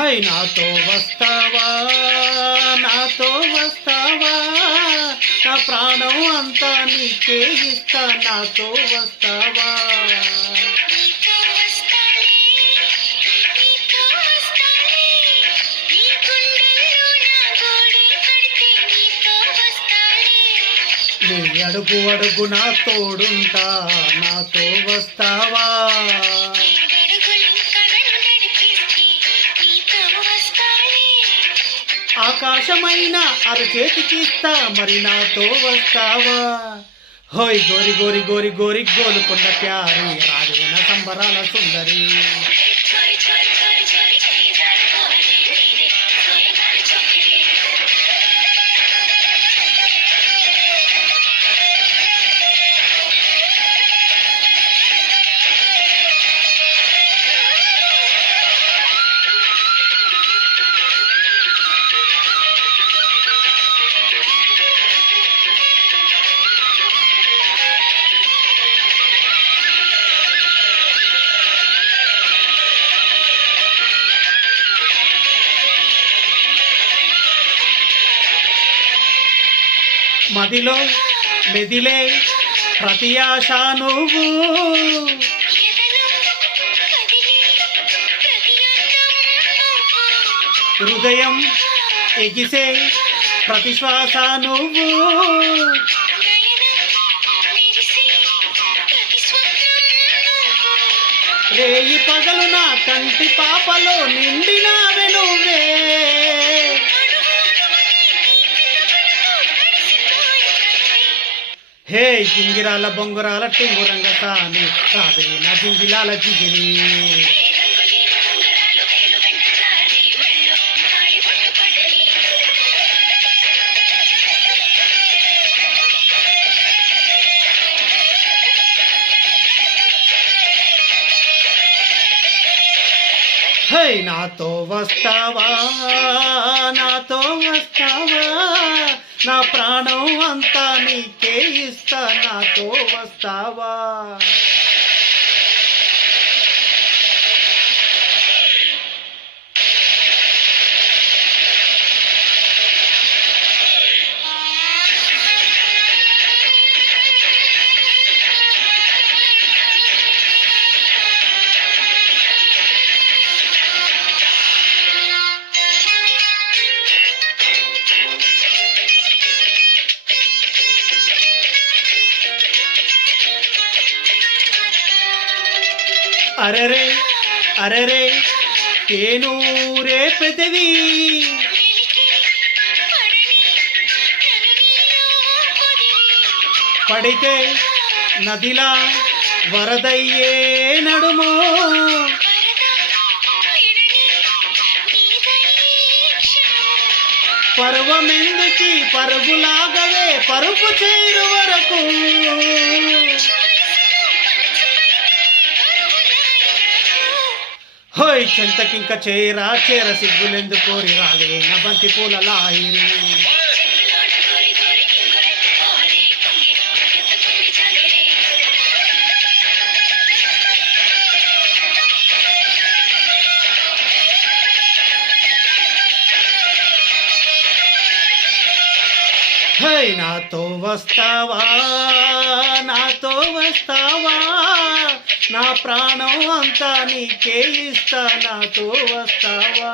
High నాతో వస్తావా? నాతో వస్తావా? నా ప్రాణం అంతా నీకే ఇస్తా. నాతో వస్తావా? నీ అడుగు అడుగు నా తోడుంటా. నాతో వస్తావా? ఆకాశమైన అరచేతికి ఇస్తా మరి నాతో వస్తావా? హోయ్ గోరి గోరి గోరి గోరి గోలుకున్న ప్యారి రాజైన సంబరాల సుందరి. మదిలో మెదిలే ప్రతి ఆశ నువ్వు. హృదయం ఎగిసే ప్రతి శ్వాస నువ్వు. రేయి పగలు నా హే జింగిరాల బొంగురాల టింగురంగ సాని కాదే నా జింగిలాల జిగిని హే నాతో వస్తావా? నాతో వస్తావా? నా ప్రాణం అంతా నీకే ఇస్తా నాతో వస్తావా? అరరే అరరే తేనూరే పెదవి పడితే నదిలా వరదయ్యే నడుము. పర్వమెందుకి పరుగులాగవే పరుపు చేరు వరకు. పోయి చెంతకింక చేరా చేర సిగ్గులెందు కోరి రాలే నా బంతి పూల లాయిరి నాతో వస్తావా నాతో వస్తావా? నా ప్రాణం అంతా నీకే ఇస్తా నాతో వస్తావా?